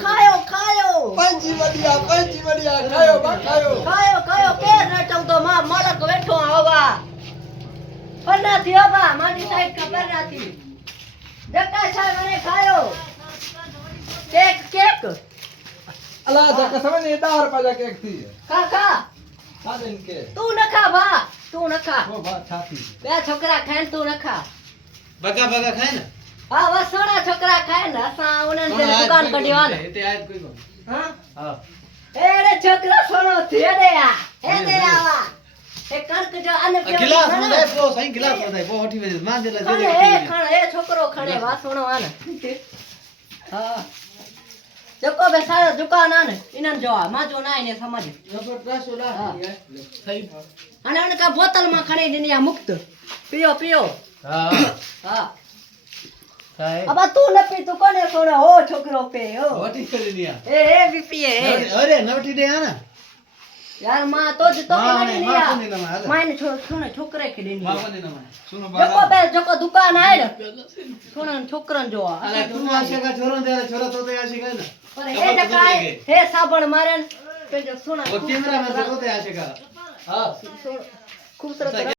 खायो खायो पंजी बढ़िया खायो बा खायो खायो खायो के न चौदो मां मालक बैठो आवा पन्ना थी आवा मानी साइड खबर ना थी जका साहब ने खायो केक केक अला जका समय ने 10 रुपया जा केक थी खा खा साजन के तू न खा बा तू न खा वो बात छाती बे छोकरा खाए तू न खा बगा बगा खाए ना हां बस सोना छोकरा खाए न असा उनन जे दुकान कढियो न ते आज कोई को हां हां एड़े छोकरा सोनो थी दे आ हे दे आवा ए कणक जो अन गिलास में दे पो सही गिलास में दे पो उठी वे मान जे खणे ए खणे ए छोकरो खणे वा सोनो आन हां जको बे सारो दुकान आन इनन जो मा जो ना इने समझ जबरदस्त होला सही अने उनका बोतल में खणी दिनी आ मुक्त पियो पियो हां हां काय अब तू न पी तू कोने सोना हो छोकरो पे हो वठी करे निया ए भी पिए अरे नवटी दे ना यार मां तो के नहीं मां को लिया नहीं ना माने सुने छोकरे के देनी मां को नहीं ना सुनो जको बे जको दुकान आए न सुनन छोकरन जो अरे तू आशे का छोरो दे छोरा तो ते आशे का ना पर हे नकाय हे साबण मारन पे जो सुना वो कैमरा में देखो ते आशे का हां खूबसूरत